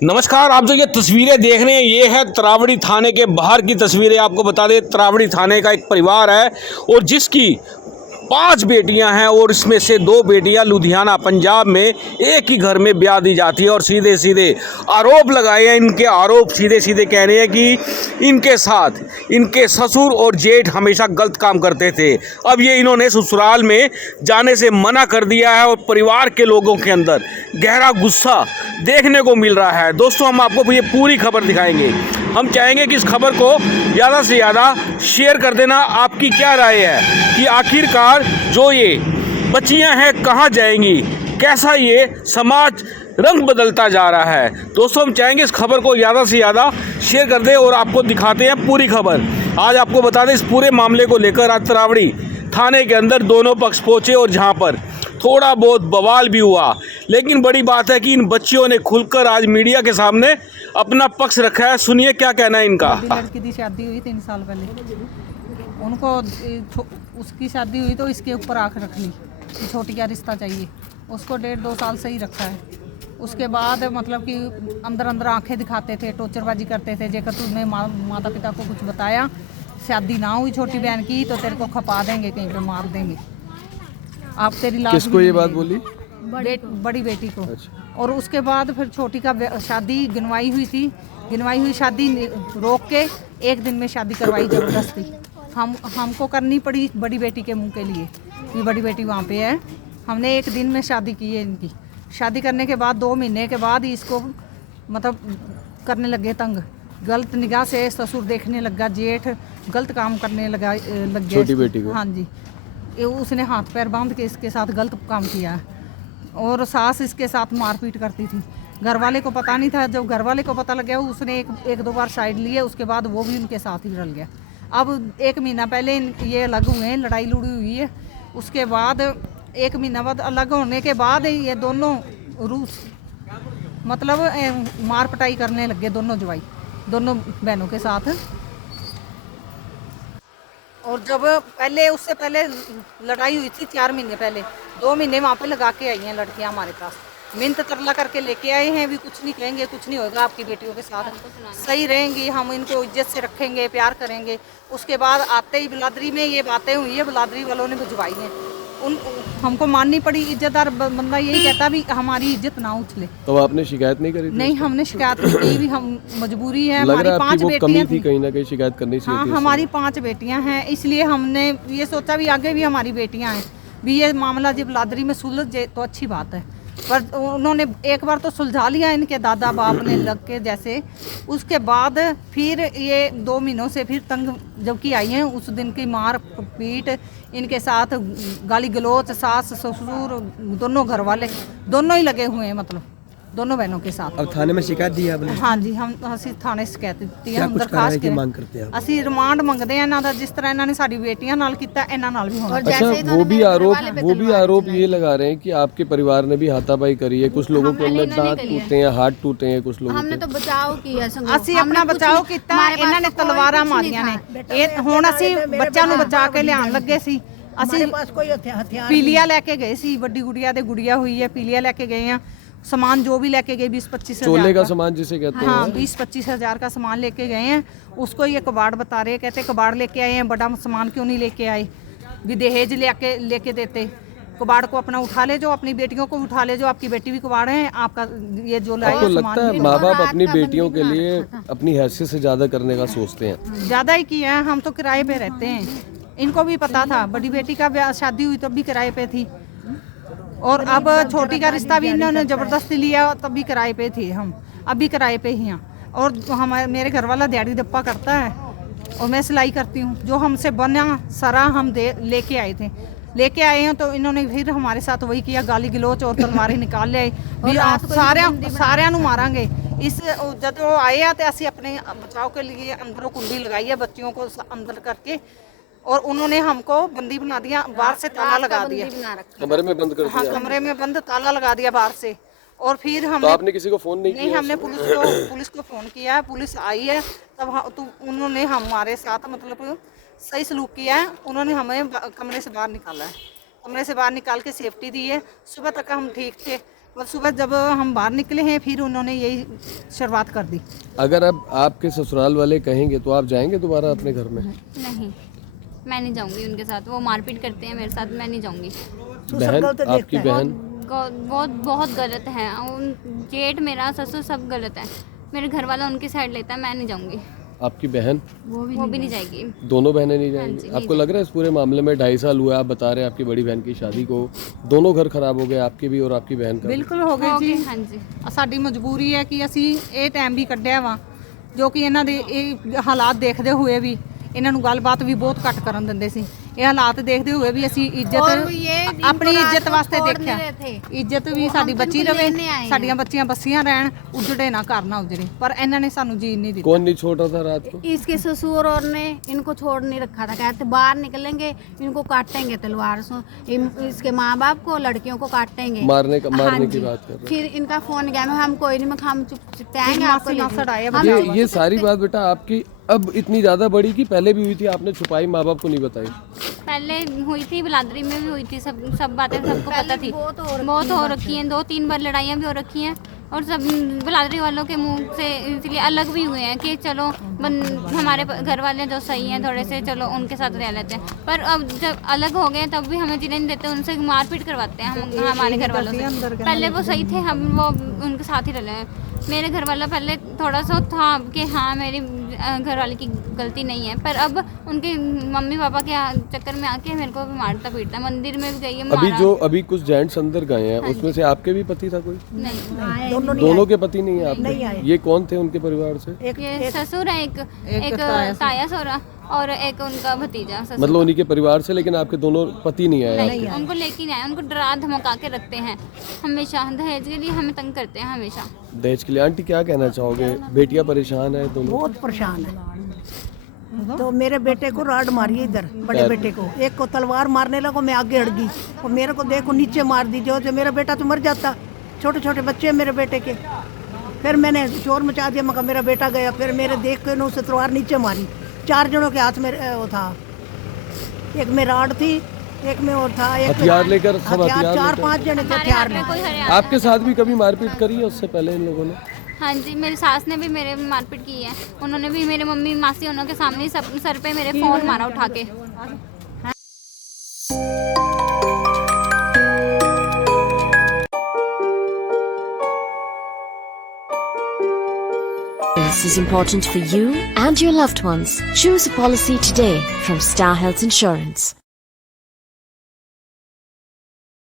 नमस्कार। आप जो ये तस्वीरें देख रहे हैं ये है तरावड़ी थाने के बाहर की तस्वीरें। आपको बता दें तरावड़ी थाने का एक परिवार है और जिसकी 5 बेटियां हैं और इसमें से 2 बेटियां लुधियाना पंजाब में एक ही घर में ब्याह दी जाती है। और सीधे सीधे आरोप लगाए हैं। इनके आरोप सीधे सीधे कह रहे हैं कि इनके साथ इनके ससुर और जेठ हमेशा गलत काम करते थे। अब ये इन्होंने ससुराल में जाने से मना कर दिया है और परिवार के लोगों के अंदर गहरा गुस्सा देखने को मिल रहा है। दोस्तों, हम आपको ये पूरी खबर दिखाएंगे। हम चाहेंगे कि इस खबर को ज़्यादा से ज़्यादा शेयर कर देना। आपकी क्या राय है कि आखिरकार जो ये बच्चियां हैं कहां जाएंगी, कैसा ये समाज रंग बदलता जा रहा है। दोस्तों, हम चाहेंगे इस खबर को ज़्यादा से ज़्यादा शेयर कर दें और आपको दिखाते हैं पूरी खबर। आज आपको बता दें इस पूरे मामले को लेकर आज तरावड़ी थाने के अंदर दोनों पक्ष पहुंचे और जहां पर थोड़ा बहुत बवाल भी हुआ, लेकिन बड़ी बात है कि इन बच्चियों ने खुलकर आज मीडिया के सामने अपना पक्ष रखा है। सुनिए क्या कहना है इनका। लड़की की शादी हुई 3 साल पहले, उनको उसकी शादी हुई तो इसके ऊपर आंख रख ली कि छोटी का रिश्ता चाहिए। उसको 1.5-2 साल से ही रखा है। उसके बाद मतलब कि अंदर अंदर आंखें दिखाते थे, टोचरबाजी करते थे। जेकर तुमने माता पिता को कुछ बताया, शादी ना हुई छोटी बहन की, तो तेरे को खपा देंगे, कहीं पे मार देंगे। आप तेरी लाश किसको ये बात बोली? बड़ी बेटी को। अच्छा। और उसके बाद फिर छोटी का शादी गिनवाई हुई थी। गिनवाई हुई शादी रोक के 1 दिन में शादी करवाई ज़बरदस्ती। हमको करनी पड़ी बड़ी बेटी के मुंह के लिए कि बड़ी बेटी वहाँ पे है। हमने 1 दिन में शादी की है इनकी। शादी करने के बाद 2 महीने के बाद ही इसको मतलब करने लगे तंग। गलत निगाह से ससुर देखने लगा, जेठ गलत काम करने लग गया छोटी बेटी को। हाँ जी, उसने हाथ पैर बांध के इसके साथ गलत काम किया है। और सास इसके साथ मारपीट करती थी। घर वाले को पता नहीं था। जब घर वाले को पता लग गया, उसने एक दो बार साइड लिए। उसके बाद वो भी उनके साथ ही रल गया। अब 1 महीना पहले ये अलग हुए हैं, लड़ाई लुड़ी हुई है। उसके बाद 1 महीना बाद अलग होने के बाद ये दोनों रूस मतलब मार पिटाई करने लग गए, दोनों जवाई दोनों बहनों के साथ। और जब पहले उससे पहले लड़ाई हुई थी 4 महीने पहले, 2 महीने वहाँ पे लगा के आई हैं लड़कियाँ हमारे पास। मिन्नत तरला करके लेके आए हैं, भी कुछ नहीं कहेंगे, कुछ नहीं होगा आपकी बेटियों के साथ, सही रहेंगी, हम इनको इज्जत से रखेंगे, प्यार करेंगे। उसके बाद आते ही बिलादरी में ये बातें हुई है, बिलादरी वालों ने भिजवाई हैं। हमको माननी पड़ी। इज्जतदार बंदा यही कहता भी हमारी इज्जत ना उछले। तो आपने शिकायत नहीं करी थी? नहीं, हमने शिकायत नहीं की। भी हम मजबूरी है। लग रहा है हमारी 5 आपकी वो कमी बेटियां थी, कहीं ना कहीं शिकायत करनी चाहिए हाँ, थी। हमारी 5 बेटियां हैं, इसलिए हमने ये सोचा भी आगे भी हमारी बेटियां हैं, भी ये मामला जब बिलादरी में सुलझ जाए तो अच्छी बात है। पर उन्होंने एक बार तो सुलझा लिया इनके दादा बाप ने लग के जैसे। उसके बाद फिर ये 2 महीनों से फिर तंग जबकि आई हैं। उस दिन की मार पीट इनके साथ, गाली गलौच, सास ससुर दोनों घर वाले दोनों ही लगे हुए हैं, मतलब दोनों बहनों के साथ। अब थाने में शिकायत दी है आपने? हाँ जी, हम ਅਸੀਂ थाने शिकायत ਦਿੱਤੀ ਹੈ। क्या कुछ कार्रवाई की मांग करते हैं आप? ਅਸੀਂ ਰਿਮਾਂਡ ਮੰਗਦੇ ਆ ਇਹਨਾਂ ਦਾ, ਜਿਸ ਤਰ੍ਹਾਂ ਇਹਨਾਂ ਨੇ ਸਾਡੀ ਬੇਟੀਆਂ ਨਾਲ ਕੀਤਾ ਇਹਨਾਂ ਨਾਲ ਵੀ ਹੋਣਾ। अच्छा, वो भी आरोप ये लगा रहे हैं कि आपके परिवार ने भी हाथापाई करी है। कुछ लोगों के अंदर दांत टूटे हैं, हाथ टूटे हैं, कुछ लोगों हमने के। तो बचाव किया संगो। ਅਸੀਂ ਆਪਣਾ ਬਚਾਓ ਕੀਤਾ, ਇਹਨਾਂ ਨੇ ਤਲਵਾਰਾਂ ਮਾਰੀਆਂ ਨੇ। ਇਹ ਹੁਣ ਅਸੀਂ ਬੱਚਿਆਂ ਨੂੰ ਬਚਾ ਕੇ ਲਿਆਉਣ ਲੱਗੇ ਸੀ। ਅਸੀਂ ਪੀਲੀਆ ਲੈ ਕੇ ਗਏ ਸੀ, ਵੱਡੀ ਗੁੜੀਆ ਦੇ ਗੁੜੀਆ ਹੋਈ ਹੈ, ਪੀਲੀਆ ਲੈ ਕੇ ਗਏ ਆ। सामान जो भी लेके गए 20-25 चोले हज़ार का सामान जिसे कहते हैं। हाँ, 20-25 हज़ार का सामान लेके गए हैं। उसको ये कबाड़ बता रहे, कहते कबाड़ लेके आए हैं, बड़ा सामान क्यों नहीं लेके आए, भी दहेज लेके देते। कबाड़ को अपना उठा ले, जो अपनी बेटियों को उठा ले, जो आपकी बेटी भी कबाड़ है, आपका ये जो लाए आपको सामान लगता है माँ बाप अपनी बेटियों के लिए अपनी हैसियत से ज्यादा करने का सोचते हैं? ज़्यादा ही किया है। हम तो किराए पे रहते हैं। इनको भी पता था, बड़ी बेटी का शादी हुई तब भी किराए पे थी, और अब छोटी का रिश्ता भी इन्होंने ज़बरदस्ती लिया, तब भी किराए पे थे हम, अब भी किराए पे ही हैं। और हमारे मेरे घर वाला दिहाड़ी दप्पा करता है और मैं सिलाई करती हूँ। जो हमसे बना सारा हम लेके आए थे, लेके आए हैं, तो इन्होंने फिर हमारे साथ वही किया, गाली गलोच और तलवारें निकाल ले भी सारे मारांगे। इस जब वो आए हैं तो असं अपने बचाव के लिए अंदरों कुंडी लगाई है, बच्चियों को अंदर करके, और उन्होंने हमको बंदी बना दिया, बाहर से ताला लगा दिया, कमरे में बंद कर हाँ, दिया। कमरे में बंद ताला लगा दिया बाहर से। और फिर तो हमने आपने किसी को फोन नहीं नहीं, किया? हमने पुलिस को फ़ोन किया है, पुलिस आई है। तब तो उन्होंने हमारे साथ मतलब सही सलूक किया है। उन्होंने हमें कमरे से बाहर निकाला है, कमरे से बाहर निकाल के सेफ्टी दी है। सुबह तक हम ठीक थे, और सुबह जब हम बाहर निकले हैं फिर उन्होंने यही शुरुआत कर दी। अगर अब आपके ससुराल वाले कहेंगे तो आप जाएंगे दोबारा अपने घर में? नहीं, मैं नहीं जाऊंगी उनके साथ, वो मारपीट करते हैं मेरे साथ, मैं नहीं जाऊंगी। बहन, आपकी बहन? बहुत बहुत गलत है, जेठ मेरा ससुर सब गलत है, मेरे घर वाला उनकी साइड लेता है, मैं नहीं जाऊंगी। आपकी बहन? वो भी नहीं जाएगी। दोनों बहनें नहीं जाएंगी? नहीं आपको लग रहा है इस पूरे मामले में 2.5 साल हुआ, आप बता रहे हैं आपकी बड़ी बहन की शादी को, दोनों घर खराब हो गए, आपके भी और आपकी बहन का? ਬਿਲਕੁਲ ਹੋ ਗਏ ਜੀ। हाँ जी। ਸਾਡੀ ਮਜਬੂਰੀ ਹੈ ਕਿ ਅਸੀਂ ਇਹ ਟਾਈਮ ਵੀ ਕੱਢਿਆ ਵਾ ਜੋ ਕਿ ਇਹਨਾਂ ਦੇ ਇਹ ਹਾਲਾਤ ਦੇਖਦੇ ਹੋਏ ਵੀ ਇਹਨਾਂ ਨੂੰ ਗੱਲਬਾਤ ਵੀ ਬਹੁਤ ਘੱਟ ਕਰਨ ਦਿੰਦੇ ਸੀ। ਇਹ ਹਾਲਾਤ ਦੇਖਦੇ ਹੋਏ ਵੀ ਅਸੀਂ ਇੱਜ਼ਤ ਆਪਣੀ ਇੱਜ਼ਤ ਵਾਸਤੇ ਦੇਖਿਆ, ਇੱਜ਼ਤ ਵੀ ਸਾਡੀ ਬਚੀ ਰਵੇ, ਸਾਡੀਆਂ ਬੱਚੀਆਂ ਬੱਸੀਆਂ ਰਹਿਣ, ਉਜੜੇ ਨਾ ਘਰ ਨਾ ਉਜੜੇ, ਪਰ ਇਹਨਾਂ ਨੇ ਸਾਨੂੰ ਜੀਣ ਨਹੀਂ ਦਿੱਤਾ। कौन नहीं छोड़ रहा था रात को? इसके ससुर और ने इनको छोड़ नहीं रखा था, कहते बाहर निकलेंगे इनको काटेंगे तलवार से, इसके माँ बाप को लड़कियों को काटेंगे, मारने की हाँ जी। बात कर रहे फिर इनका फोन गया, हम कोई नहीं, हम चुप आएंगे आपको ले मासड़ आए हैं। ये सारी बात बेटा आपकी अब इतनी ज्यादा बड़ी कि पहले भी हुई थी, आपने छुपाई, माँ बाप को नहीं बताई? पहले हुई थी, बिलादरी में भी हुई थी, सब बातें सबको पता थी, बहुत हो रखी हैं, 2-3 बार लड़ाइयाँ भी हो रखी हैं, और सब बिलादरी वालों के मुंह से इसलिए अलग भी हुए हैं कि चलो हमारे घर वाले जो सही हैं थोड़े से, चलो उनके साथ रह लेते हैं, पर अब जब अलग हो गए तब भी हमें जीने नहीं देते, उनसे मारपीट करवाते हैं हम हमारे घर वालों से। पहले वो सही थे, हम वो उनके साथ ही रहे हैं। मेरे घर वाला पहले थोड़ा सा था कि हाँ मेरी घर वाले की गलती नहीं है, पर अब उनके मम्मी पापा के चक्कर में आके मेरे को भी मारता पीटता, मंदिर में भी गई है अभी कुछ जेंट्स अंदर गए हैं, उसमें से आपके भी पति था कोई? नहीं, दोनों के पति नहीं है आपके? ये कौन थे उनके परिवार से? ये ससुर है एक ताया ससुर और एक उनका भतीजा ससुर। मतलब उन्हीं के परिवार से, लेकिन आपके दोनों पति नहीं आए? नहीं, उनको लेके नहीं आए, उनको डरा धमका के रखते हैं हमेशा, दहेज के लिए हमें तंग करते हैं हमेशा। दहेज के लिए आंटी क्या कहना चाहोगे? बेटियां परेशान है दोनों? बहुत परेशान है। तो मेरे बेटे को राड मारी इधर, बड़े बेटे को, एक को तलवार मारने लगा, मैं आगे हट गई और मेरे को देखो नीचे मार दी, जो मेरा बेटा तो मर जाता, छोटे छोटे बच्चे हैं मेरे बेटे के। फिर मैंने शोर मचा दिया, मगर मेरा बेटा गया, फिर मेरे देख के उसे तलवार नीचे मारी। 4 जनों के हाथ में वो था, एक में राड थी, एक में और था, एक हथियार लेकर, सब हथियार 4-5 जने थे हथियार में। आपके साथ भी कभी मारपीट करी है उससे पहले इन लोगों ने? हाँ जी, मेरी सास ने भी मेरे मारपीट की है, उन्होंने भी मेरे मम्मी मासी उन्हों के सामने सर पे मेरे फोन मारा उठा के। This is important for you and your loved ones. Choose a policy today from Star Health Insurance.